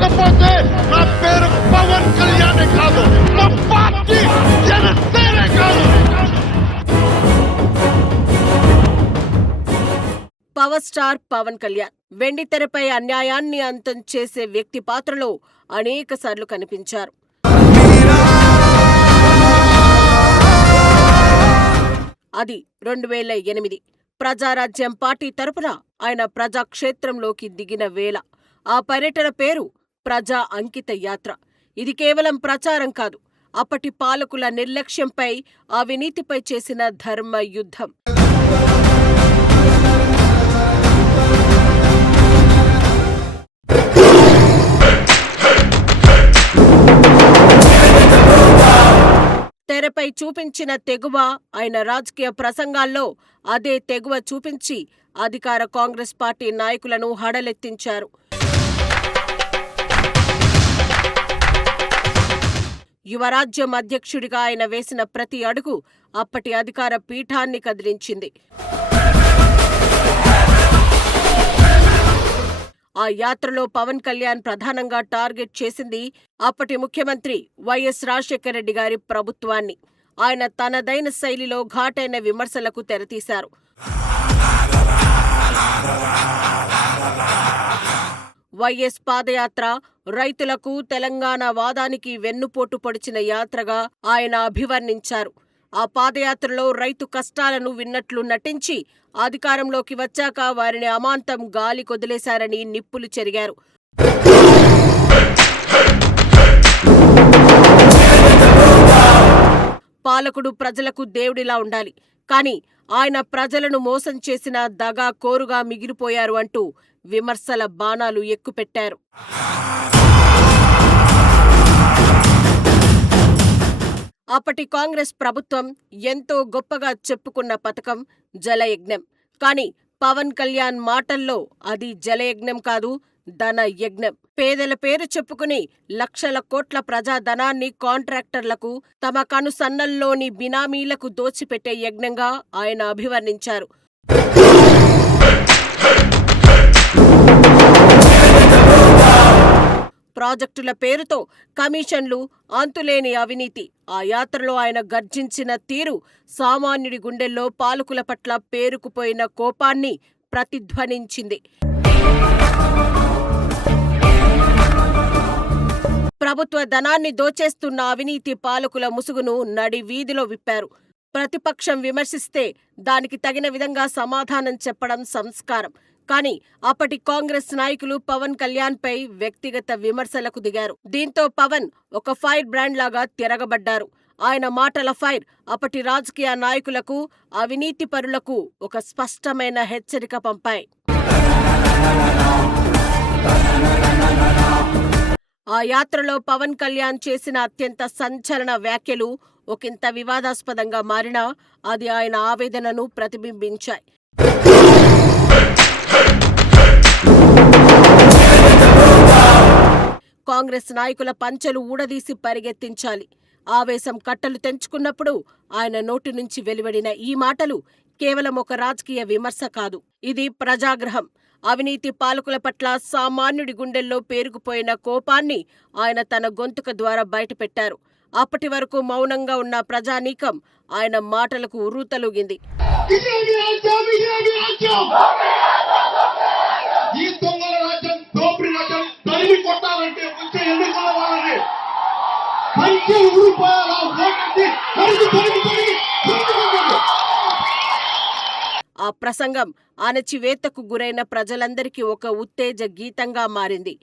కాకపోతే నా పేరు పవన్ కళ్యాణ్ కాదు, నా పార్టీ జనసేన కాదు. పవర్ స్టార్ పవన్ కళ్యాణ్ వెండితెరపై అన్యాయాన్ని అంతం చేసే వ్యక్తి పాత్రలో అనేక సార్లు కనిపించారు. అది 2008 ప్రజారాజ్యం పార్టీ తరపున ఆయన ప్రజాక్షేత్రంలోకి దిగిన వేళ. ఆ పర్యటన పేరు ప్రజా అంకిత యాత్ర. ఇది కేవలం ప్రచారం కాదు, అప్పటి పాలకుల నిర్లక్ష్యంపై, అవినీతిపై చేసిన ధర్మ యుద్ధం. తెరపై చూపించిన తెగువ ఆయన రాజకీయ ప్రసంగాల్లో అదే తెగువ చూపించి అధికార కాంగ్రెస్ పార్టీ నాయకులను హడలెత్తించారు. యువరాజ్యం అధ్యక్షుడిగా ఆయన వేసిన ప్రతి అడుగు అప్పటి అధికార పీఠాన్ని కదిలించింది. ఆ యాత్రలో పవన్ కళ్యాణ్ ప్రధానంగా టార్గెట్ చేసింది అప్పటి ముఖ్యమంత్రి వైఎస్ రాజశేఖర రెడ్డి గారి ప్రభుత్వాన్ని. ఆయన తనదైన శైలిలో ఘాటైన విమర్శలకు తెరతీశారు. వైఎస్ పాదయాత్ర రైతులకు, తెలంగాణ వాదానికి వెన్నుపోటు పొడిచిన యాత్రగా ఆయన అభివర్ణించారు. ఆ పాదయాత్రలో రైతు కష్టాలను విన్నట్లు నటించి అధికారంలోకి వచ్చాక వారిని అమాంతం గాలి కొదిలేశారని నిప్పులు చెరిగారు. పాలకుడు ప్రజలకు దేవుడిలా ఉండాలి, కానీ ఆయన ప్రజలను మోసం చేసిన దగా కోరుగా మిగిలిపోయారు అంటూ విమర్శల బాణాలు ఎక్కుపెట్టారు. అప్పటి కాంగ్రెస్ ప్రభుత్వం ఎంతో గొప్పగా చెప్పుకున్న పథకం జలయజ్ఞం. కానీ పవన్ కళ్యాణ్ మాటల్లో అది జలయజ్ఞం కాదు, ధన యజ్ఞం. పేదల పేరు చెప్పుకుని లక్షల కోట్ల ప్రజాధనాన్ని కాంట్రాక్టర్లకు, తమ కనుసన్నల్లోని బినామీలకు దోచిపెట్టే యజ్ఞంగా ఆయన అభివర్ణించారు. ప్రాజెక్టుల పేరుతో కమిషన్లు, అంతులేని అవినీతి. ఆ యాత్రలో ఆయన గర్జించిన తీరు సామాన్యుడి గుండెల్లో పాలకుల పట్ల పేరుకుపోయిన కోపాన్ని ప్రతిధ్వనించింది. ప్రభుత్వ ధనాన్ని దోచేస్తున్న అవినీతి పాలకుల ముసుగును నడి వీధిలో విప్పారు. ప్రతిపక్షం విమర్శిస్తే దానికి తగిన విధంగా సమాధానం చెప్పడం సంస్కారం. కానీ అప్పటి కాంగ్రెస్ నాయకులు పవన్ కళ్యాణ్ పై వ్యక్తిగత విమర్శలకు దిగారు. దీంతో పవన్ ఒక ఫైర్ బ్రాండ్ లాగా తిరగబడ్డారు. ఆయన మాటల ఫైర్ అప్పటి రాజకీయ నాయకులకు, అవినీతి పరులకు ఒక స్పష్టమైన హెచ్చరిక పంపాయి. ఆ యాత్రలో పవన్ కళ్యాణ్ చేసిన అత్యంత సంచలన వ్యాఖ్యలు ఒకంత వివాదాస్పదంగా మారినా అది ఆయన ఆవేదనను ప్రతిబింబించాయి. కాంగ్రెస్ నాయకుల పంచెలు ఊడదీసి పరిగెత్తించాలి. ఆవేశం కట్టలు తెంచుకున్నప్పుడు ఆయన నోటి నుంచి వెలువడిన ఈ మాటలు కేవలం ఒక రాజకీయ విమర్శ కాదు, ఇది ప్రజాగ్రహం. అవినీతి పాలకుల పట్ల సామాన్యుడి గుండెల్లో పేరుకుపోయిన కోపాన్ని ఆయన తన గొంతుక ద్వారా బయటపెట్టారు. అప్పటి వరకు మౌనంగా ఉన్న ప్రజానీకం ఆయన మాటలకు ఉర్రూతలూగింది. ఆ ప్రసంగం అణచివేతకు గురైన ప్రజలందరికీ ఒక ఉత్తేజ గీతంగా మారింది.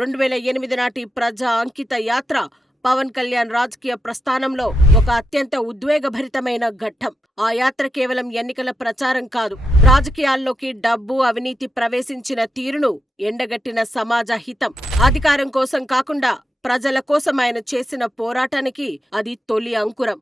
2008 నాటి ప్రజా అంకిత యాత్ర పవన్ కళ్యాణ్ రాజకీయ ప్రస్థానంలో ఒక అత్యంత ఉద్వేగభరితమైన ఘట్టం. ఆ యాత్ర కేవలం ఎన్నికల ప్రచారం కాదు, రాజకీయాల్లోకి డబ్బు, అవినీతి ప్రవేశించిన తీరును ఎండగట్టిన సమాజ హితం. అధికారం కోసం కాకుండా ప్రజల కోసం ఆయన చేసిన పోరాటానికి అది తొలి అంకురం.